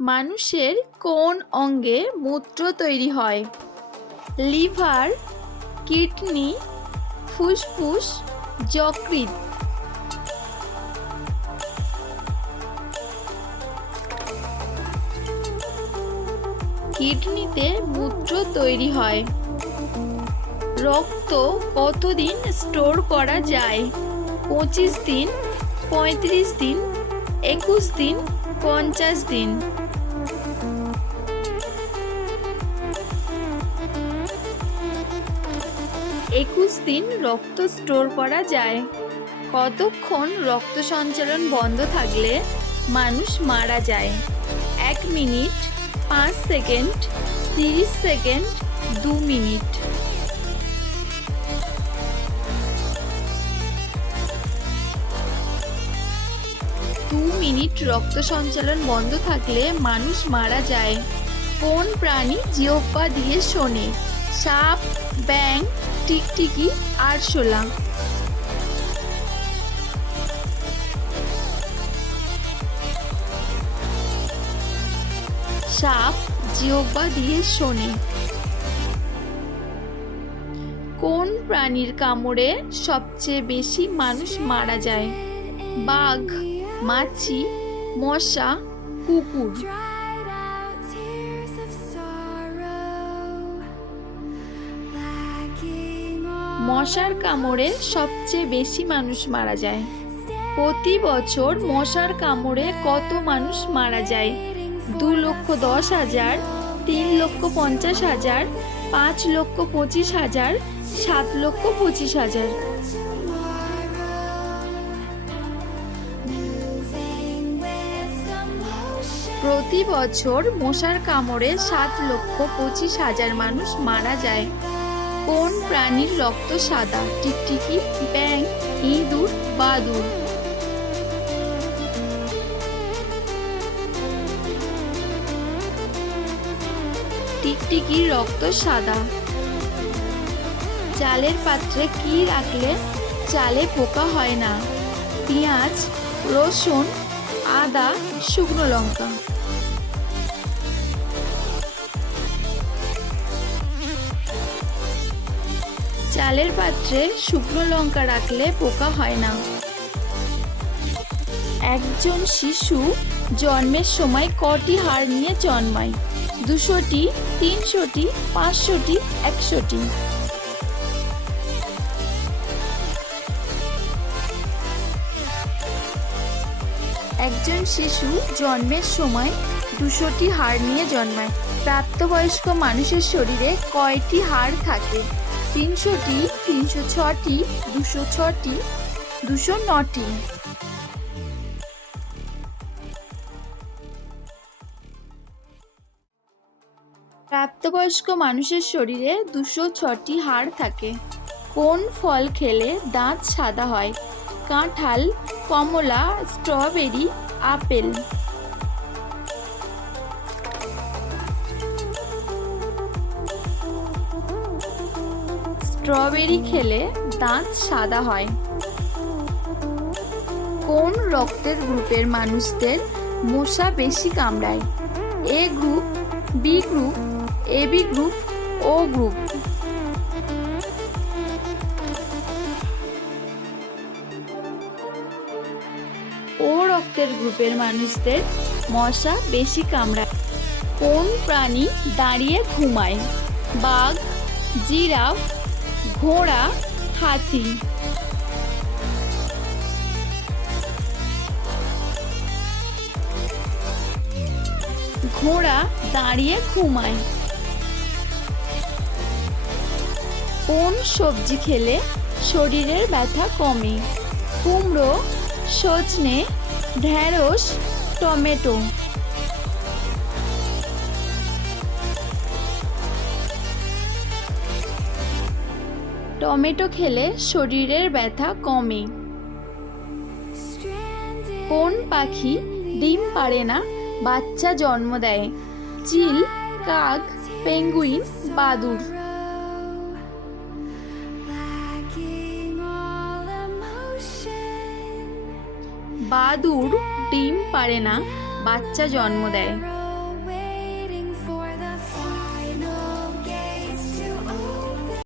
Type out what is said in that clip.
মানুষের কোন অঙ্গে মূত্র তৈরি হয়? লিভার, কিডনি, ফুসফুস, যকৃৎ। কিডনিতে মূত্র তৈরি হয়। রক্ত কতদিন স্টোর করা যায়? 25 দিন, 35 দিন, 21 দিন, 50 দিন। 21 দিন রক্ত স্টোর করা যায়। কতক্ষণ রক্ত সঞ্চালন বন্ধ থাকলে মানুষ মারা যায়? 1 minute, 5 second, 30 second, 2 minute. 2 minute রক্ত সঞ্চালন বন্ধ থাকলে মানুষ মারা যায়। কোন প্রাণী জিহ্বা দিয়ে শোনে? সাপ, ব্যাঙ, টিকটিকি, আরশোলা। সাপ জিহ্বা দিয়ে শোনে। কোন প্রাণীর কামড়ে সবচেয়ে বেশি মানুষ মারা যায়? বাঘ, মাছি, মশা, কুকুর। মশার কামড়ে সবচেয়ে বেশি মানুষ মারা যায়। প্রতি বছর মশার কামড়ে কত মানুষ মারা যায়? 2,10,000, 3,50,000, 5,25,000, 7,25,000। প্রতি বছর মশার কামড়ে 7,25,000 মানুষ মারা যায়। কোন প্রাণীর রক্ত সাদা? টিকটিকি, ব্যাঙ, ইঁদুর, বাদুড়। টিকটিকির রক্ত সাদা। চালের পাত্রে কি রাখলে চালে পোকা হয় না? পেঁয়াজ, রসুন, আদা, শুকনো লঙ্কা। চালের পাত্রে শুকনো লঙ্কা রাখলে পোকা হয় না। একজন শিশু জন্মের সময় কটি হাড় নিয়ে জন্মায়? 200টি, 300টি, 500টি, 100টি। একজন শিশু জন্মের সময় 200টি হাড় নিয়ে জন্মায়। প্রাপ্তবয়স্ক মানুষের শরীরে কয়টি হাড় থাকে? 300টি, 306টি, 206টি, 209টি। প্রাপ্তবয়স্ক মানুষের শরীরে 206টি হাড় থাকে। কোন ফল খেলে দাঁত সাদা হয়? কাঁঠাল, কমলা, স্ট্রবেরি, আপেল। স্ট্রবেরি খেলে দাঁত সাদা হয়। কোন রক্তের গ্রুপের মানুষদের মশা বেশি কামড়ায়? A group, B group, AB group, O group. O রক্তের গ্রুপের মানুষদের মশা বেশি কামড়ায়। কোন প্রাণী দাঁড়িয়ে ঘুমায়? বাঘ, জিরাফ, ঘোড়া, হাতি। ঘোড়া দাঁড়িয়ে ঘুমায়। কোন সবজি খেলে শরীরের ব্যথা কমে? কুমড়ো, সজনে, ঢেঁড়স, টমেটো। টমেটো খেলে শরীরের ব্যথা কমে। কোন পাখি ডিম পাড়ে না, বাচ্চা জন্ম দেয়? চিল, কাক, পেঙ্গুইন, বাদুড়। বাদুড় ডিম পাড়ে না, বাচ্চা জন্ম দেয়।